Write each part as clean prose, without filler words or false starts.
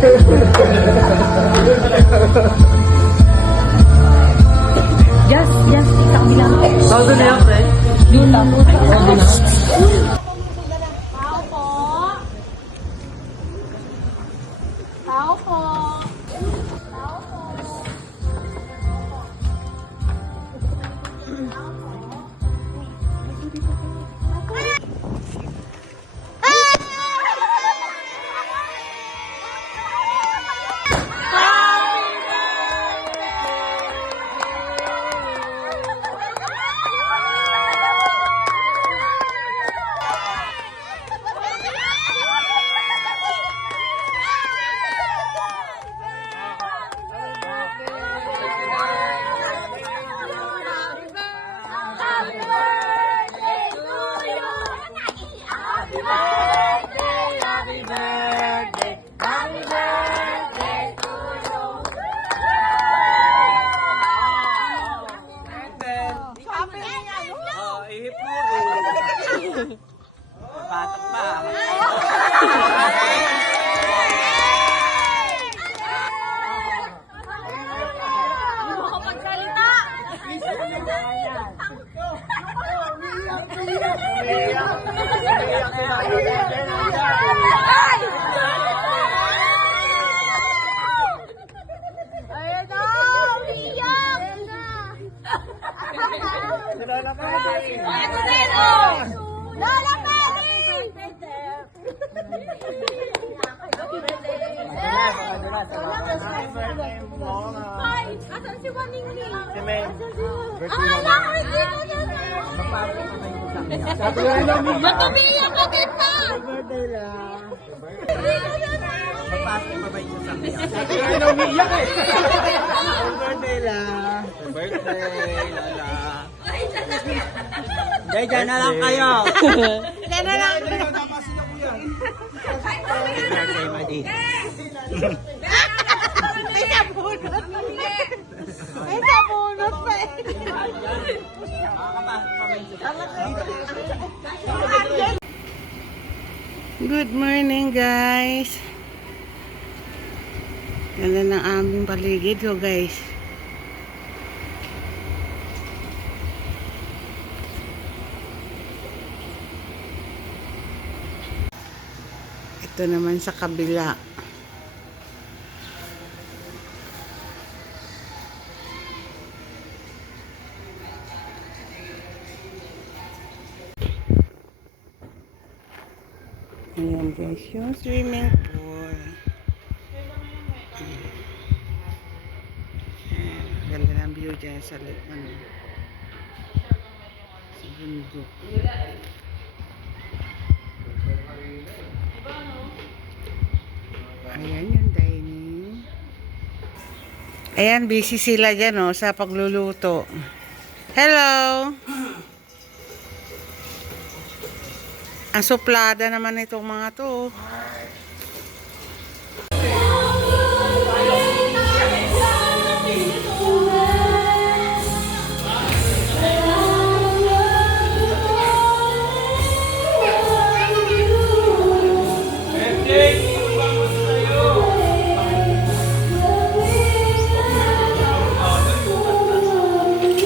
Just, ikaw bilang. Todo niya, pre. Dito. Tao po. Tao po. Tao po. Ihip mo. Patok pa. Hindi mo kapagsalita. Ayan na! Umiyak! Lola Pwede. Ito din, oh! Lola Pwede! Hi! Asan si Waningning? Si May. Anak ko, hindi ko na Matumiyak ka kita! Birthday lang. Hindi ko na Magpasok pa ba yung sabi? Ay, naumiyak eh. Birthday lang. Birthday, Lola. Hindi, dyan na lang kayo. Dyan na lang. Birthday, Madi. May sabunot. May sabunot pa eh. Good morning, guys. Ganda ng aming paligid ko, guys. Ito naman sa kabila. Ayan, guys, yung swimming pool. Ayan, ganda ng view dyan sa likod. Sa bundok. Ayan yung dining. Ayan, busy sila dyan, oh, sa pagluluto. Hello! Ang suplada naman itong mga to.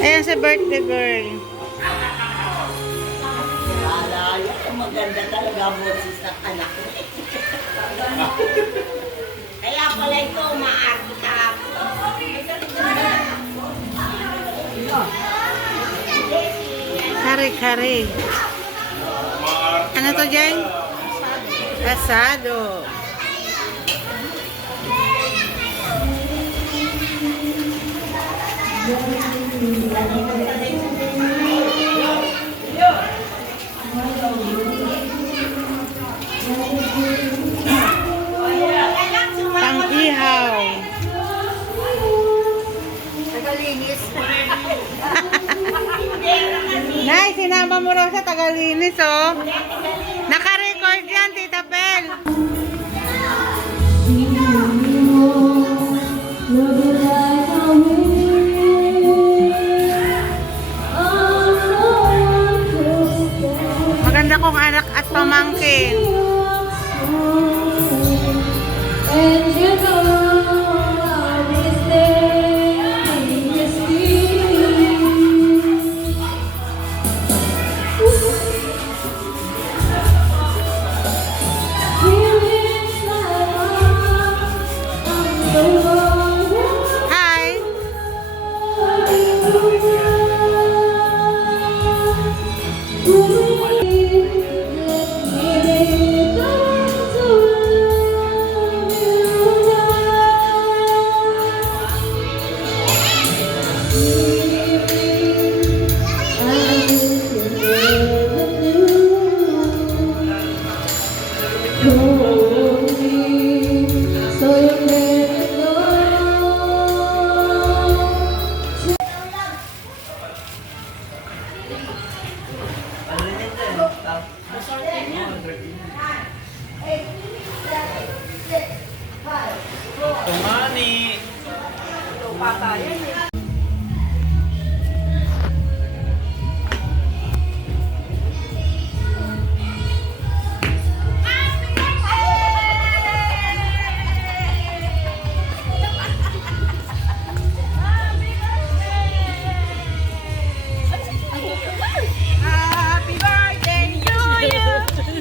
Ayan si birthday girl. Maganda talaga ang boses ng anak ko. Kaya pala ito, umaarte ka ako. Kare-kare. Ano to dyan? Asado. Pang-ihaw. Tagalinis. Nay, sinama mo raw sa Tagalinis, oh. Naka-record yan, Tita Bel. Maganda kong anak at pamangkin. And you know I'll be standing your still. Here in my arms, I'm the one who Hi! So you never know. Tumani. Happy birthday to you!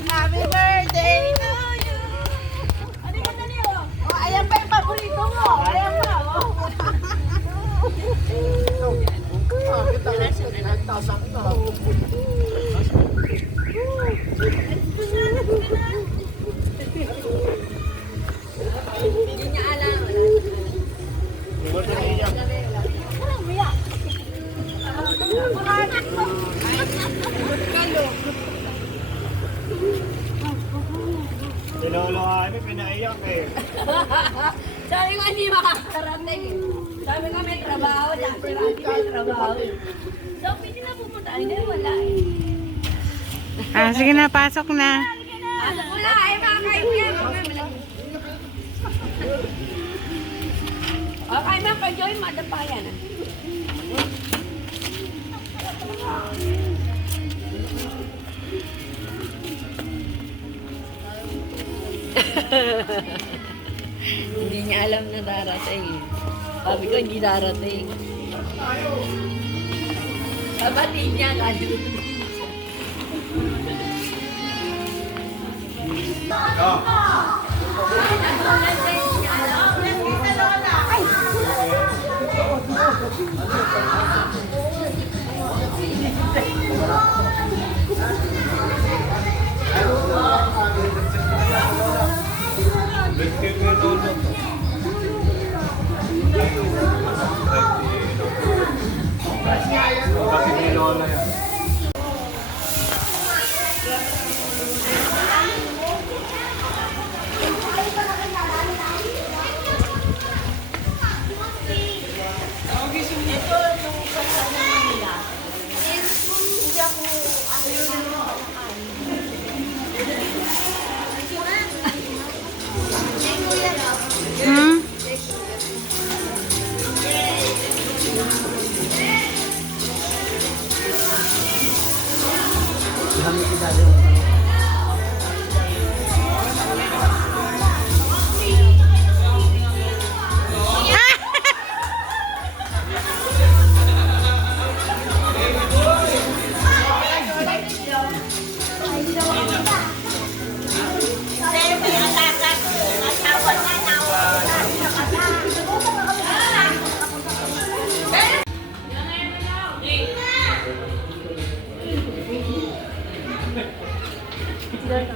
Happy birthday to you! Ano yung dali oh? Oh, ayan pa yung paborito mo. Ayan pa oh. Hindi niya alam. Sinolo kami, pinaiyak eh. Sabi ko hindi makakarating eh. Sabi ko may trabaho, dati may trabaho. So, pwede na pumunta. Hindi, wala eh. Ah, sige na, pasok na. Wala eh, mga kaibigan. Okay, ma'am, pa-join, madapayan ah. Hindi niya alam na darating eh. Sabi ko, hindi darating. Kabatiin niya, kadyo. Hmm?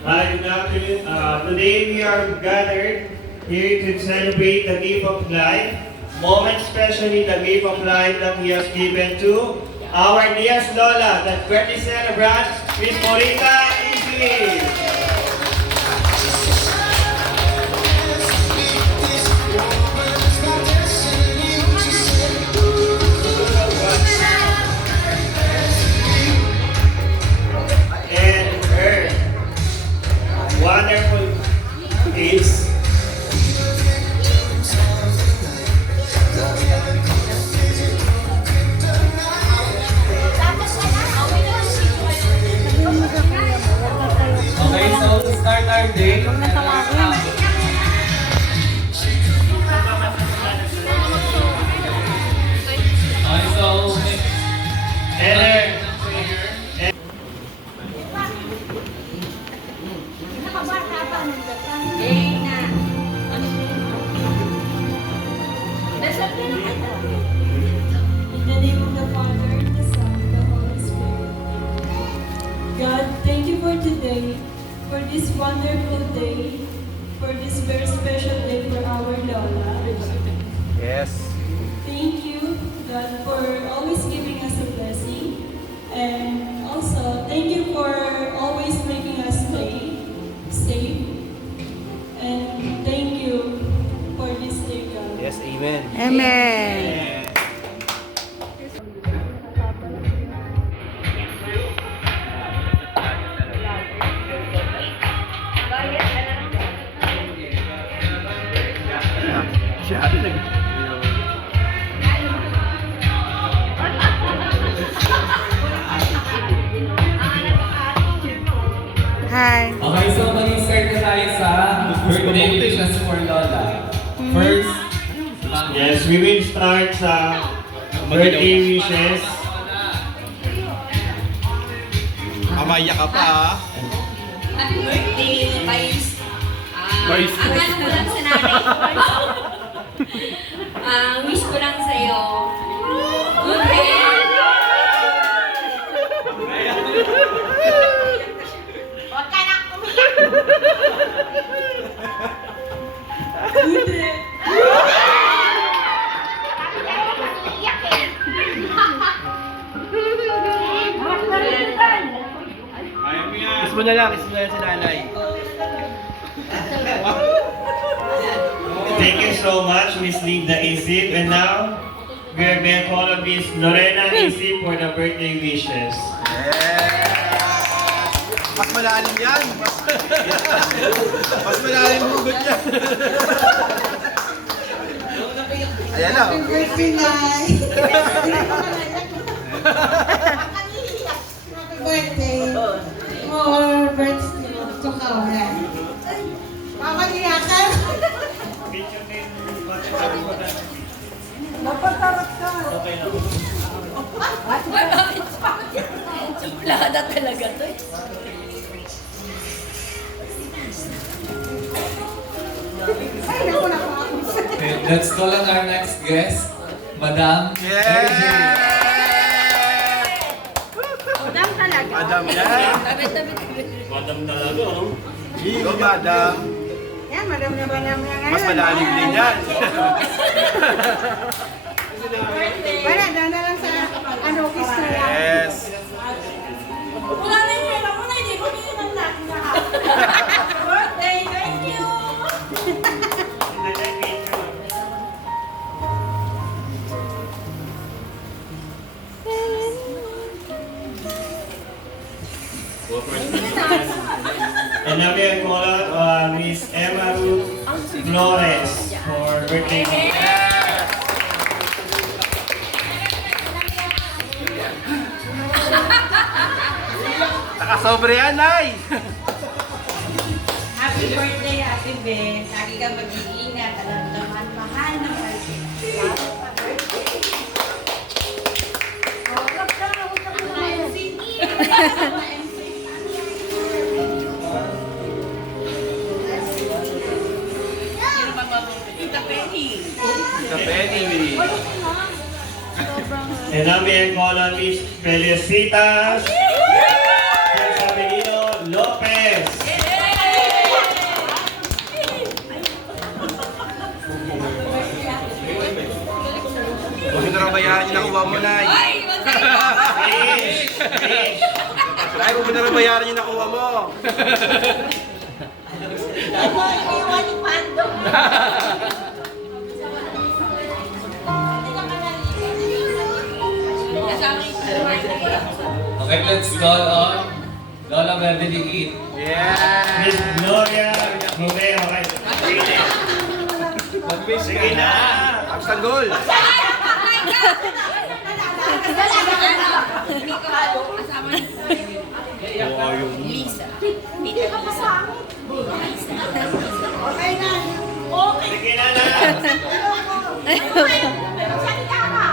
Hi, good afternoon. Today we are gathered here to celebrate the gift of life, moment especially the gift of life that He has given to our dearest Lola, the birthday celebrant, Miss Morita Izzy. And her wonderful kids. Okay, so to start our day, Eh, na. Dasal ka na kita. In the name of the Father, the Son, and the Holy Spirit. God, thank you for today, for this wonderful day, for this very special day for our Lola. Yes. Thank you, God, for always giving us a blessing. And also, thank you for always making us stay safe. And thank you for this day, God. Yes, amen. Amen. Siya nag... Hi. Okay, so mag-start na tayo sa birthday wishes for Lola. First, Yes, we will start sa birthday wishes. Mamaya ka pa, ha? Happy birthday, Vice. Vice. Ang ano ko lang sa nanay ko. Ang wish ko lang sa'yo. Good health. Huwag ka nang umiyak. Iyak eh. Kiss mo na lang si nanay. Thank you so much, Miss Linda Isip. And now, we are going to call on Miss Lorena Isip for the birthday wishes. Yes! Mas malalim yan! Mas malalim hugot yan! Ayan na. Happy birthday, Nay. Happy birthday. More birthday to come. Mama, niyakan. Suplada talaga to eh. okay, let's call on our next guest, Madam Yes! Udang talaga. Madam yan! Madam talaga, no? Go, madam! Yan, madam na ba namin ngayon? Mas malalim din yan! Wala, doon na lang sa ano, kiss na lang. Yes! Wala na yung pera mo na, hindi ko nilang natin na. Birthday, thank you. And now we are call on Miss Emma Ruth Flores for birthday wishes. Nakasobre yan, Nay! Happy birthday, Happy Ben. Lagi ka mag-iingat. Alam naman, mahal na mahal kita. Huwag ka The Penny! And now we are call on Miss Felicitas Sabenino Lopez. Huwag mo na raw bayaran yung nakuha mo, Nay! Ay, masaya. Fish! Fish! Nay, huwag mo na raw bayaran yung nakuha mo! Iwan ni Pando. Okay, let's call on Lola Beverly. Yes! Miss Gloria Romeo. Okay. Sige na! Ang sanggol! Hindi ko kasama na Lisa. Okay na. Sige na na! Pero salita ka.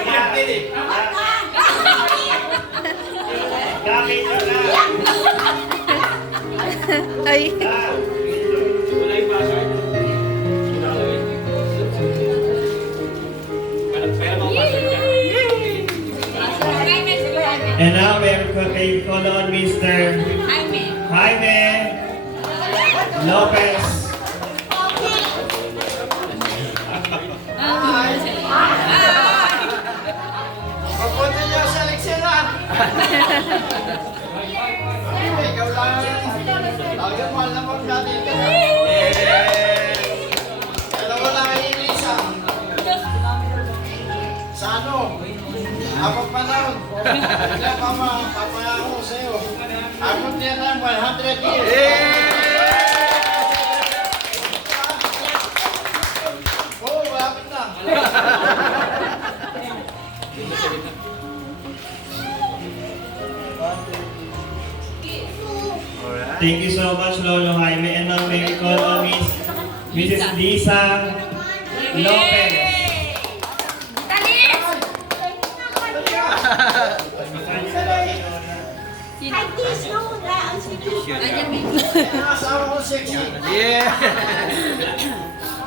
Sabi ni Tia. Ay. And now we call on Mr. Jaime. Jaime Lopez. Papunta niyo sa leksyon na! Ikaw lang. Talagang mahal na pag-natin ka na. Dalawa lang ay inisa. Sa ano? Habang panahon. Kaya papayako sa'yo. Abot niya na 100 years. Oo, malapit na. Thank you so much, Lolo Jaime. And now may we call on Mrs. Lisa Lopez. Ay, kiss na muna. Ang sinusyo. Asawa ko sexy.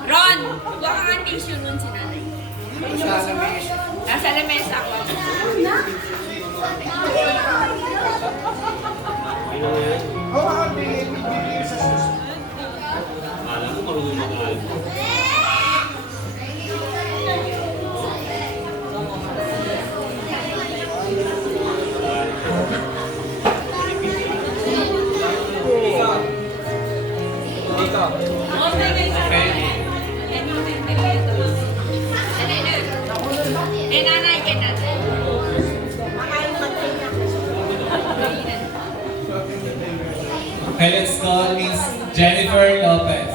Ron, huwag kang ang tissue nun si nanay. Nasa lamesa ako. Oo, bigay sa susunod. Eh, nanay, kay nanay. Okay, let's call Miss Jennifer Lopez.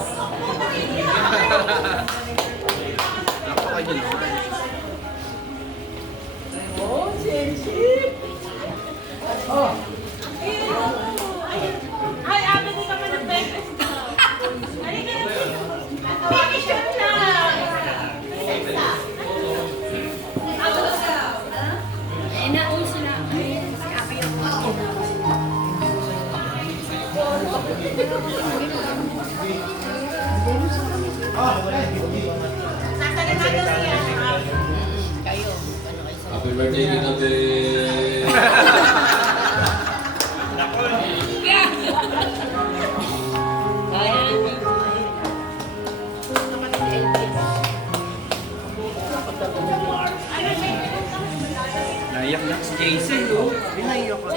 Ay, amin din naman ang breakfast ko. Ay, vacation lang. Eh, nauso na. Ay, sabi ako. Happy birthday, Ginote! Naiyak na si Jason, oh. Pinaiyak ko.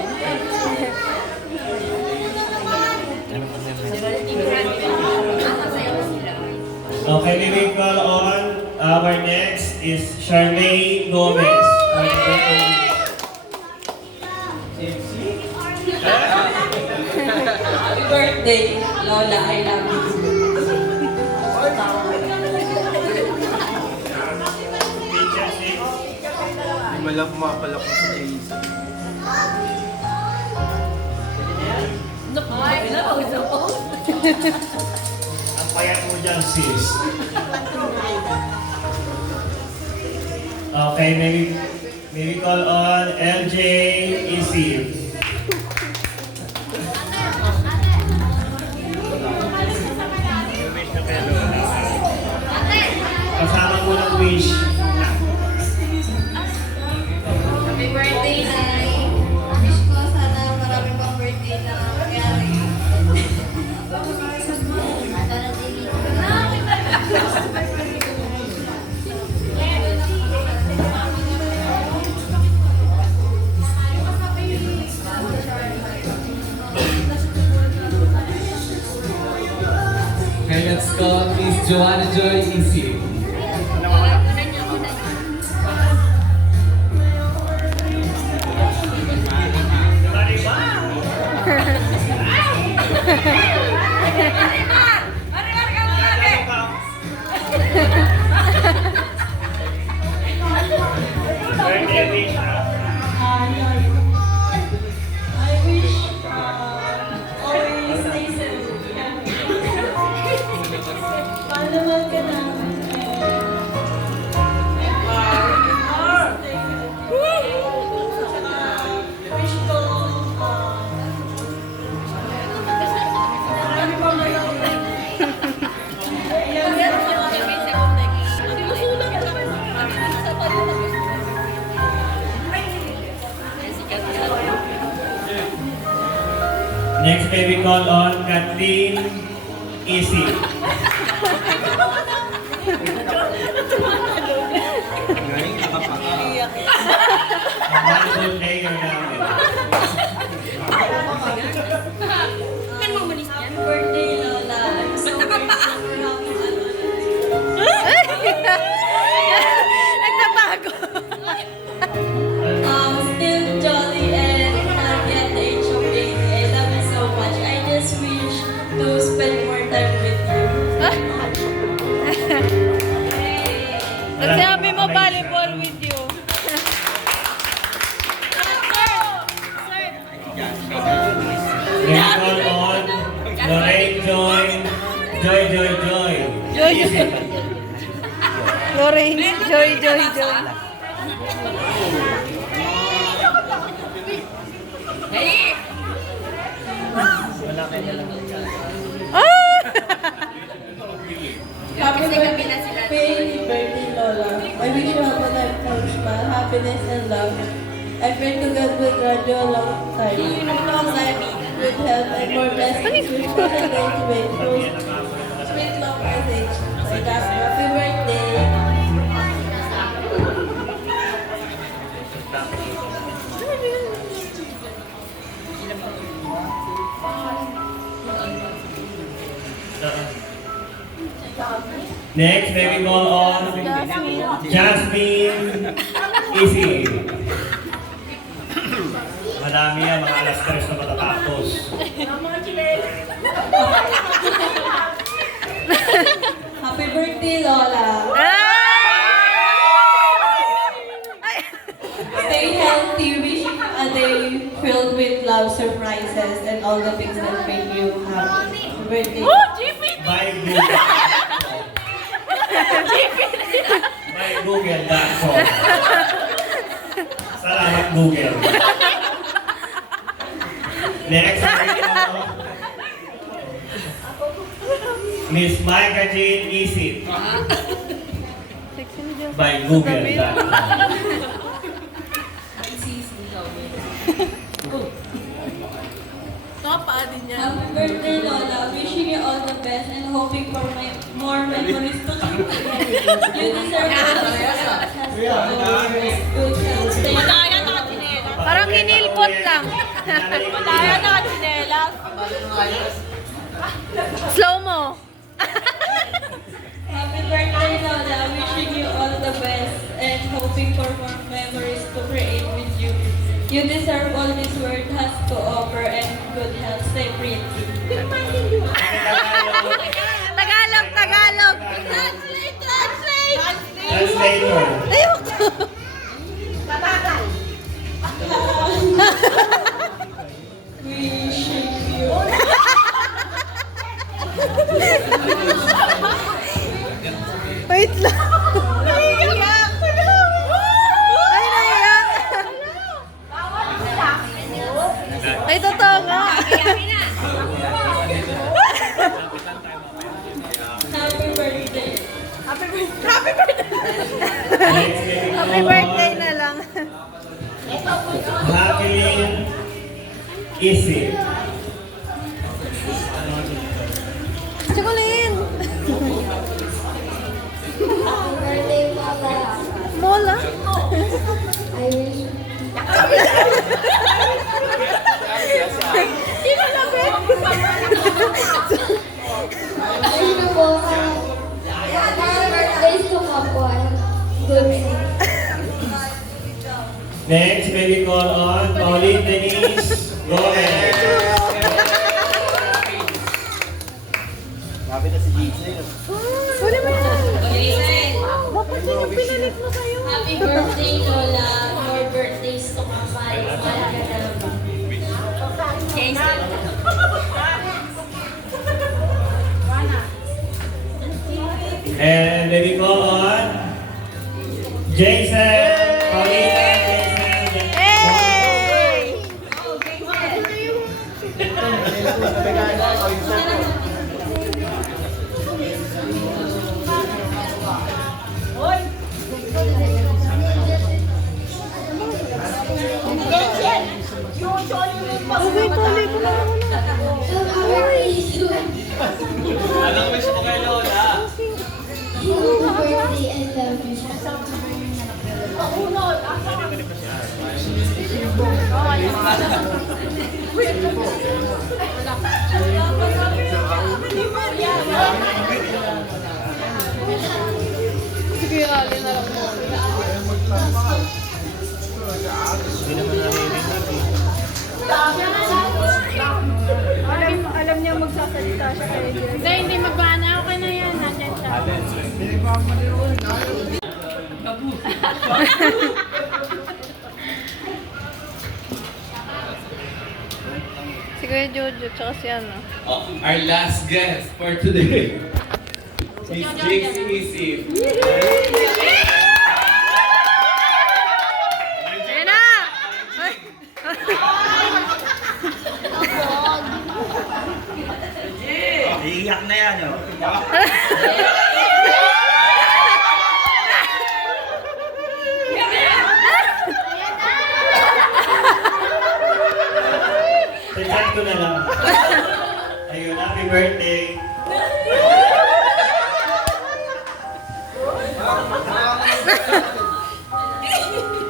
Okay, we will call on our next is Charmaine Gomez. Happy birthday, Lola. I love you. Hindi mo lang pumapalak ko si Jason. Ang payat mo dyan, sis. Okay, maybe call on LJ Isib. Kasama mo ng wish. Happy birthday, Nay. Wish ko sana marami pang birthday na mangyari. Okay, let's call Miss Joanna Joy Easy. Birthday wish. I wish always stay safe. Mahal naman ka namin. Next, may we call on Kathleen Easy. Ang wonderful player namin. Birthday, Lola. I'm so grateful for having Nagtatago. still jolly and happy at the age of 80. I love you so much. I just wish to spend more time with you. Sabi mo volleyball with you. May we call on Lorraine Joy. Joy. Easy. Lorraine, Joy. Happy birthday, Lola. I wish you have a lifetime smile, happiness, and love. I pray to God will grant you a long time. Long life, good health, and more blessings. Wish for the days to wait for sweet love and age. Like that, happy birthday. Next, may we call on Jasmine Easy. Madami yan, mga alas 3 na matatapos. Happy birthday, Lola. Stay healthy. Wish you a day filled with love, surprises, and all the things that make you happy. Happy birthday. By Google.com. Salamat Google. Next, Miss Micah Jane Easy. By Google.com. Happy birthday, Lola. Wishing you all the best and hoping for more memories to come. You deserve all the best. Good health. Stay Parang kinilpot lang. Slow mo. Happy birthday, Lola. Wishing you all the best and hoping for more memories to create with you. You deserve all this world has to offer and good health. Stay pretty. Tagalog. Translator. Wishing you. Wait lang. Naiiyak. Ay, naiiyak. Ay, totoo nga. Happy birthday. Happy birthday na lang. Jacqueline Easy. Chocolate. Mola. Next, may we call on Pauline Denise Gomez. Wala mo yan. Bakit yun yung pinalit mo sa'yo? Happy birthday, Lola. More birthdays to come. And may we call on Jason. Paulina, Jason. Hey! Yung Tuloy ko na ako na. Anong wish mo kay Lola? Birthday, I love you. Sige, Ali na lang mo. Alam niya magsasalita siya kaya Hindi magbaana. Okay na yan. Nandiyan siya. Si Kuya Jojo, tsaka si ano. Oh, our last guest for today. Miss Jixie Isip. Ayan na! Iiyak na yan, oh. Chat ko na lang. Ayun, happy birthday.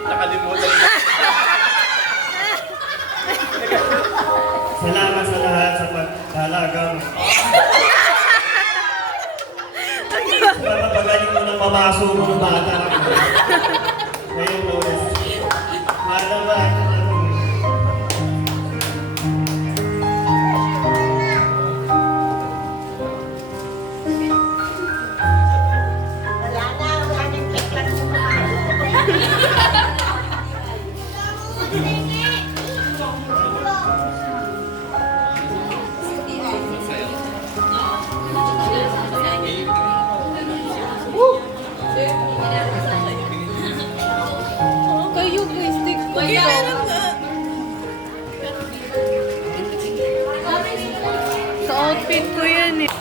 Nakalimutan. Salamat sa lahat sa pagdalagang. Sa pagpagaling mo ng mamaso mo ng bata. Ngayon, Lourdes. Mahal na ba? Kayo, guys. Kaya sa outfit ko yan eh.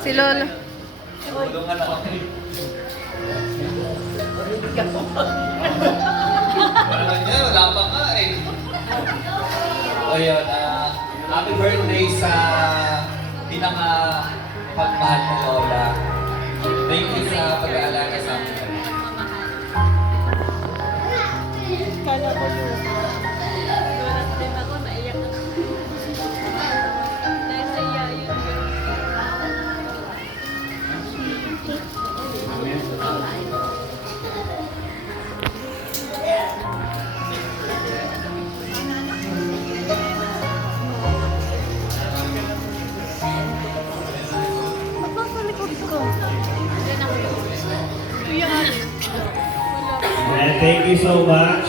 Si Lola. Tulungan ako. Wala niya, wala pa nga eh. Ayun, happy birthday sa pinaka-pagmahal na Lola. Thank you sa pag-aalaga sa amin. Kala ko yun. Wala din ako, naiyak ako. Dahil sa iya yun. And thank you so much.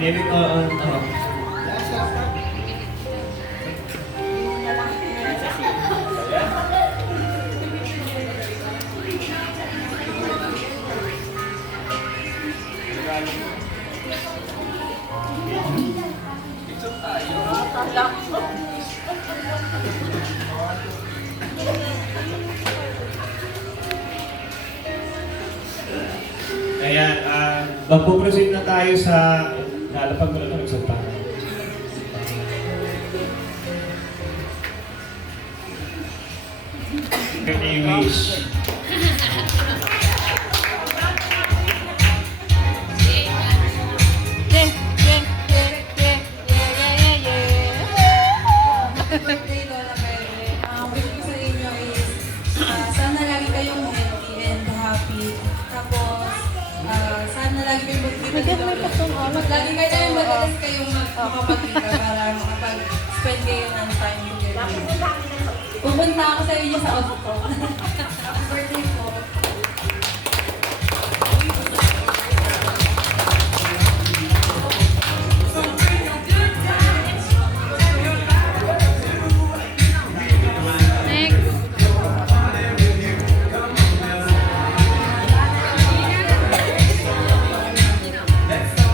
Maybe Ayan, magpo-proceed na tayo sa lalapag ko lang ng nagsampahan. Birthday wish. Birthday, Lola Bebe. Wish ko sa inyo is, sana lagi kayong healthy and happy. Tapos, sana lagi kayong lagi kayong madalas kayong makapagkita para makapag-spend kayo ng time together. Pupunta ako sa inyo sa auto ko. Happy birthday po.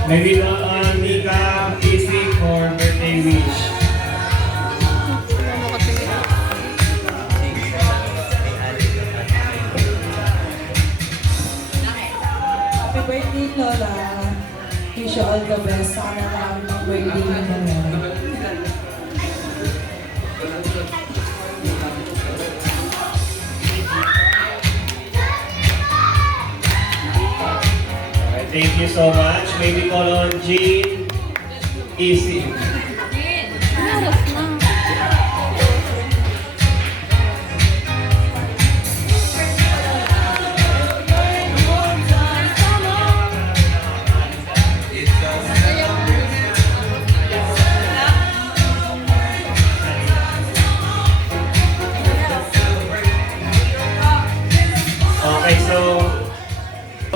Maybe Nika, Casey for birthday wish. Ano ka tingin? wish you all the best. Sana marami pang birthday na meron. Alright, thank you so much. Maybe call on Jean. Easy. Okay, so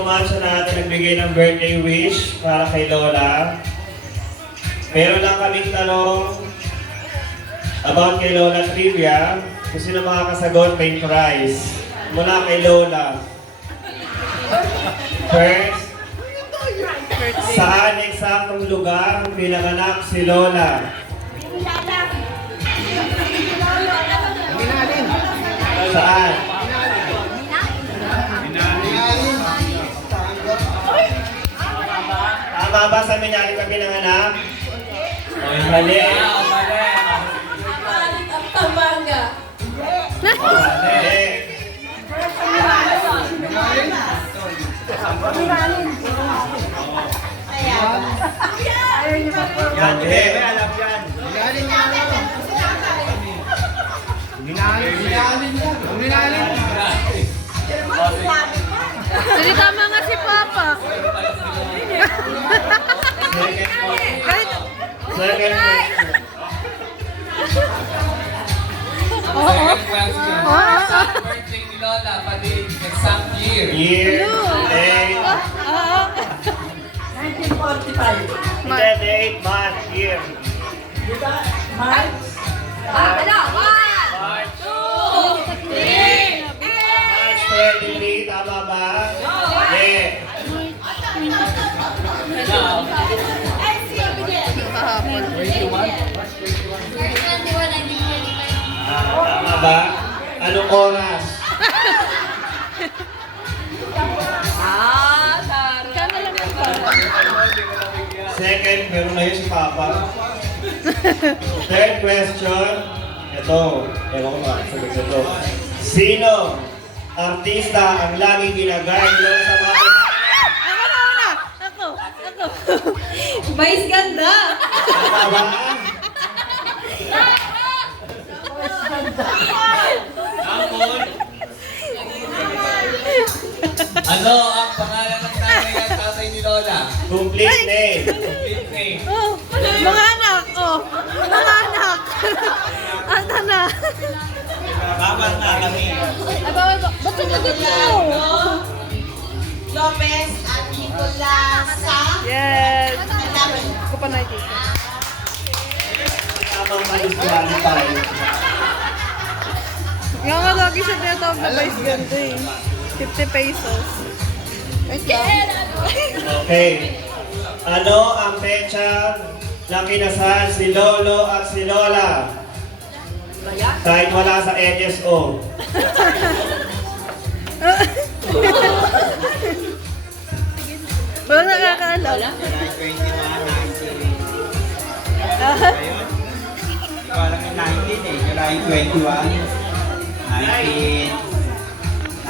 much na natin nagbigay ng birthday wish para kay Lola. Meron lang kaming tanong about kay Lola Trivia. Kung sino makakasagot, may prize. Mula kay Lola. First, saan eksaktong lugar pinanganak si Lola? Saan? Tama ba sa Minali ka pinanganak? Mali. Pampanga. Mali. Yan, hindi. Alam yan. Hindi tama nga si Papa. Second question. Second question. Happy birthday ni Lola, pati exact year. Year, day, date, month, year. March 23, tama ba? Hindi. Tama ba? Anong oras? Second, meron na yun si Papa. Third question. Ito. Ewan ko ba? Sagot ito. Sino artista ang laging ginaguide mo sa mga Ako. Mais ganda. Tama ba? Ano ang pangalan ng nanay at tatay ni Lola? Complete name. Complete name. Oh, mga anak. Oh, mga anak. Ano na? Tama na kami. Ba't sumagot mo? Lopez at Nicolasa. Yes. Ko pa nakikita. Tamang ma-disqualify. Nga nga lagi siya tinatawag na vice ganda eh. 50 pesos. Okay. Ano ang petsa na kinasal si Lolo at si Lola? Kahit wala sa NSO. Wala nakakaalam. Parang 19 eh. July 21.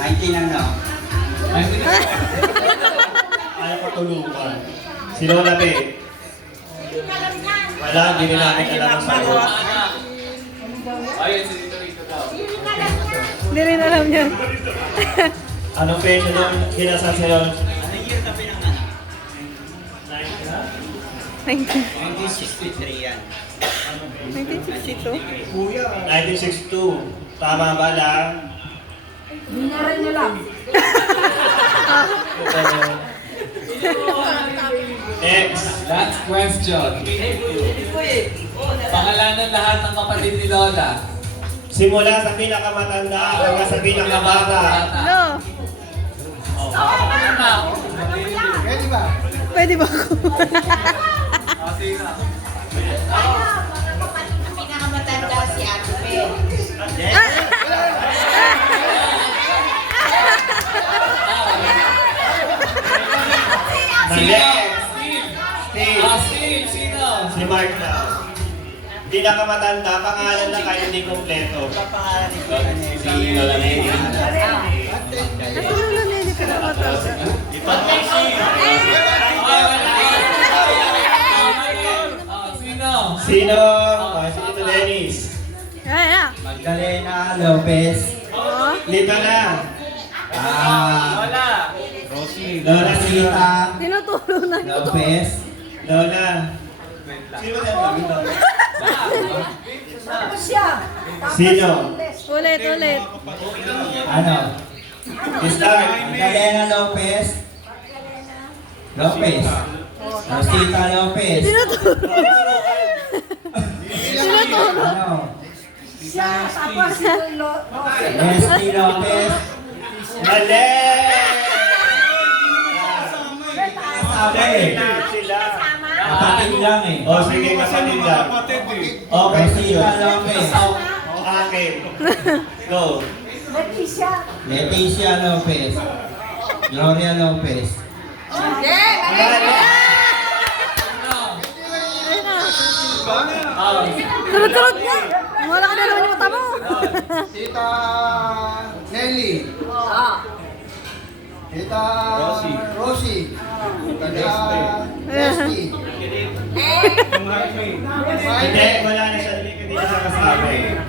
19 ano? Ayaw ko tulungan. Si Lola Be. Wala, hindi nila namin alam ang sagot. Ayun, si Tito Rito daw. Hindi rin alam yan. Anong petsa nung kinasal si Lola? Ano year ka pinanganak? 1963 yan. 1962. 1962. Tama ba lang? Next. Last question. Pangalanan lahat ng kapatid ni Lola. Simula sa pinakamatanda hanggang sa pinakabata. No. Pwede ba? Pwede ba ako? Ang pinakamatanda si Ate Pe. Mali. Si Mark na. Pinakamatanda, pangalan na kayo hindi kompleto. Si Lola Nene. Sino? Sino? Si Tito Dennis. Ayan. Magdalena Lopez. Dito na. Lola Sita. Tinuturo na ito. Lopez. Lola. Sino ba tayo Lola? Sino? Ulit. Ano? Start. Magdalena Lopez. Lopez. Rosita Lopez. Ano? Leslie Lopez. Mali! Sabi. Sila. Kapatid lang eh. O sige, kapatid lang. Okay, Rosita Lopez. Akin. Go. Leticia Lopez. Gloria Lopez. Sunod-sunod niya. Wala ka na naman yung mata mo. Tita Nelly. Tita Rosie. Tita Leslie. Hindi, wala na siya. Hindi na siya kasabi.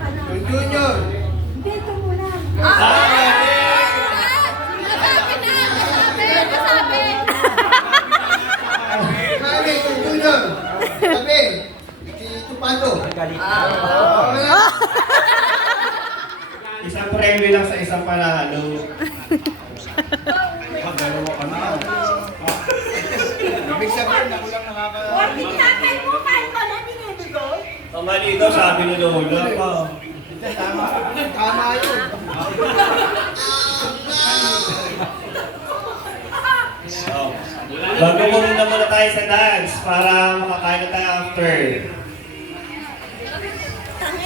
Junior. Kami, Junior. Kami. Si Tupando. Isang premyo lang sa isang panalo. Ibig sabihin, ako lang nakaka... Ang mali daw, sabi ni Lola pa. Tama yun. Oh. Magmumuna muna tayo sa dance para makakain na tayo after.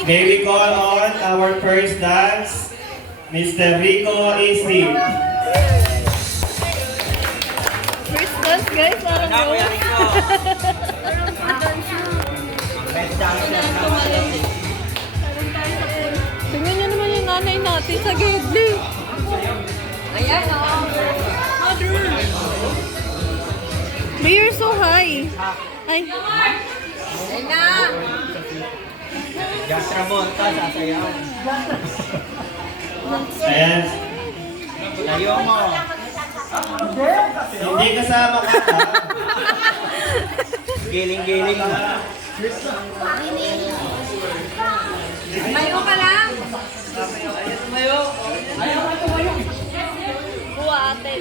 May we call on our first dance, Mr. Rico Isi. First dance, guys. Parang yun. Tingnan niyo naman yung nanay natin sa Gedli. Ayan, Mother. But you're so high. Ay. Ayan na. Gasramonta, sasayaw. Ayan. Tayo mo. Hindi kasama ka ha? Giling-giling na. Mayo ka lang. Buwa ate.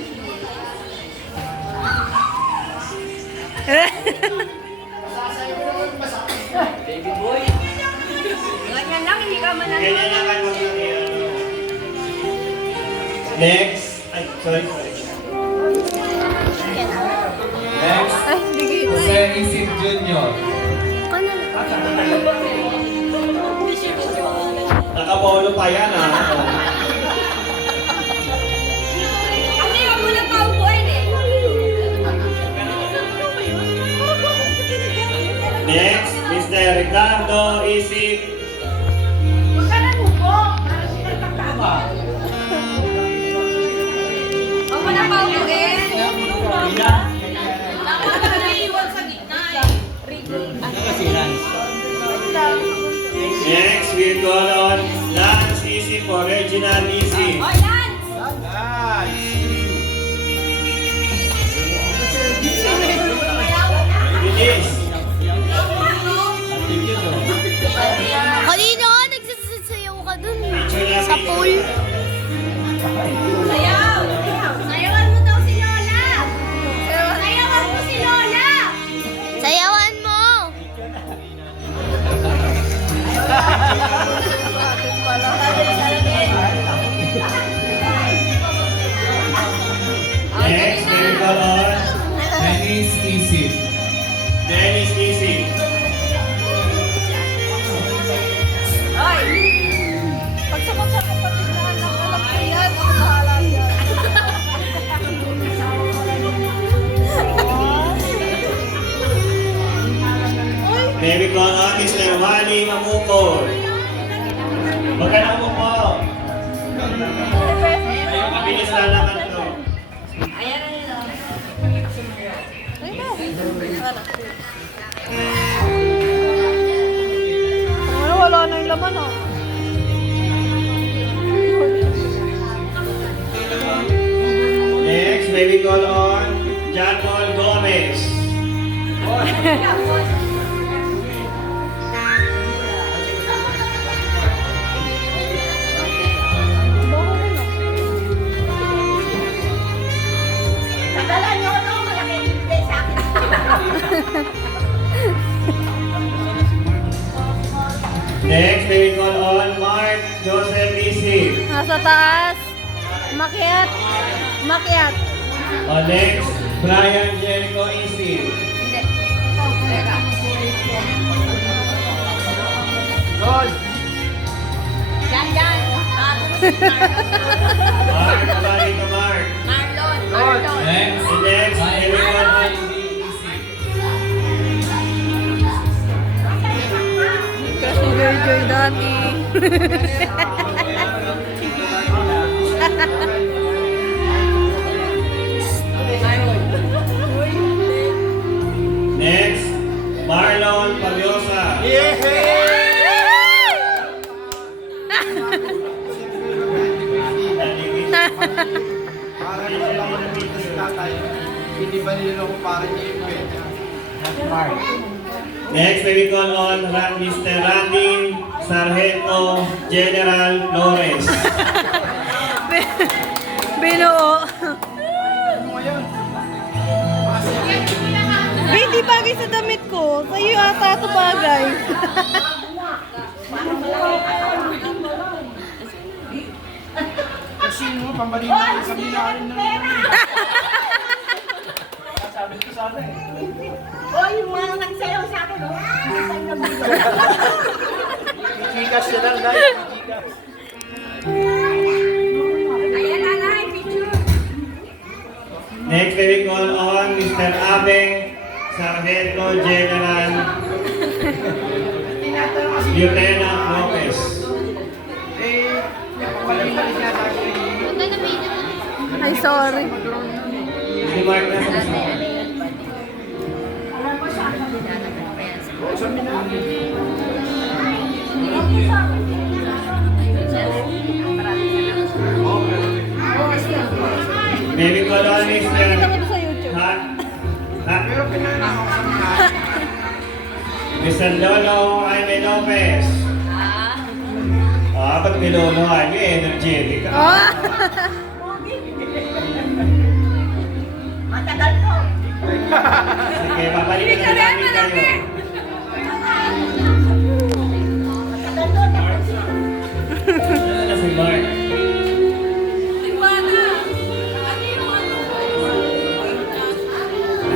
Ganyan lang, hindi ka manalo. Ganyan lang kayo mag-iyan. Next. Ay, sorry. Next, Ay, hindi Jose Isip Jr. Nakapolo pa yan ha. Ano yung muna cowboy eh? Next, Mr. Ricardo Isip. Huwag ka na bubo. Para sila kakaba. Huwag mo na paubuin. Bakit ka naiiwan sa gitna eh? Next, we call on Lance Isip for Reginald Isip. O yan! Bilis. Kanina ka, nagsasayaw ka dun. Picture lang, Sa picture. pool. Sayaw! Sayawan mo daw si Lola! Sayawan mo si Lola! Sayawan mo. Next, we call on Dennis Isip. Dennis Isip. Ay! Pag sa kapatid na anak, alam ko yan. Ang bahala yan. May we call on Mr. Wally Mamukol. Magkano mo po? Mabilis lang naman ito. Ayan na nila. Wala na yung laman, oh. Next, may we call on John Paul Gomez. Tagalan nyo, no? Malaki hindi sa akin. Next, may we call on Mark Joseph Lisi. Nasa taas. Makiat. Makiat. Next, Brian Jericho Isi. Hindi. Teka. Good. Yan. Mark, kabali ka Mark. Marlon. Next, And next, may we call on Kasi Joy dati. Next, Marlon Pabiosa. Parang ito lang ang dito si tatay. Hindi ba niloloko parang niya yung pwede? Next, may we call on Mr. Randy Sargento General Flores. Binuo. Ano ngayon? Hindi bagay sa damit ko. Sa'yo ata ito bagay. Kasi mo, pambalina ko sa bilahin na sabi ko sana eh. Oh, yung mga nagsayaw sa akin, oh. Chikas siya lang, dahil chikas. Ayan, nanay, picture. Next, may we call on Mr. Abeng Sargento General Lieutenant Lopez. Eh, pambalina siya sa akin. Ay, sorry. Si Mark na sa may we call on Mr. Sa YouTube. Pero pinanang ako sa mga. Mr. Lolo Jaime Lopez. Pag nilolohan nyo, energetic ka. Oh! Matagal to. Sige, papalitan na namin kayo. Matagal to. Ano na si Mark?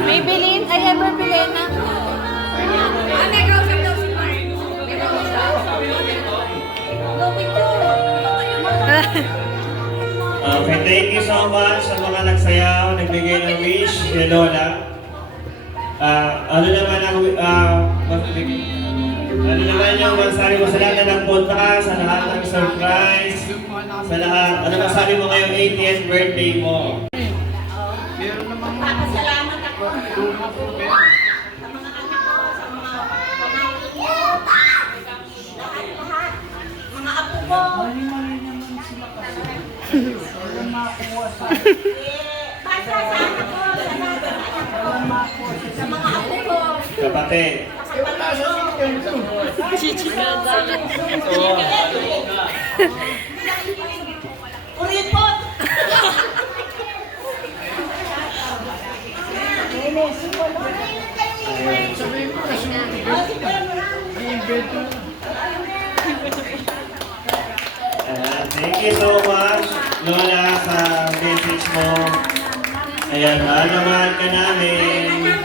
May bilin. Ay, ever bilin na. May kausap daw si Mark. May kausap. No picture. Okay, thank you so much sa mga nagsayaw, nagbigay ng wish kay Lola. Ano naman yung masasabi mo sa lahat na nagpunta, sa lahat ng surprise, sa lahat, ano masasabi mo ngayong 80th birthday mo? Meron namang Papasalamat ako. luma po, pero Sa mga anak ko, sa mga pamangkin ko. Lahat. Mga apo ko. mali-mali naman sila kasi. Walang makuha sa Basta sa anak ko, sa lahat ng anak ko. Sa mga apo ko. Kapatid. wala sa sito. Kuripot! Sabihin ko, may invento. Thank you so much, Lola, sa message mo. Ayan, mahal na mahal ka namin.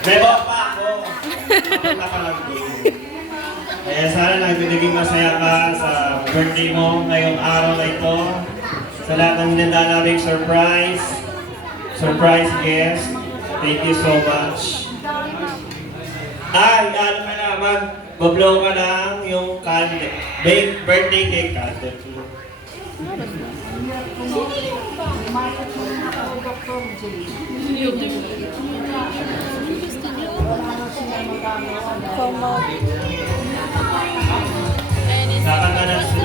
Bebo pa ako. Kaya sana naging masaya ka sa birthday mo ngayong araw na ito. Sa lahat ng hinanda naming surprise guest. Thank you so much. Ano ka na, mag-blow ka lang yung candle. Birthday cake candle. Kakanta ng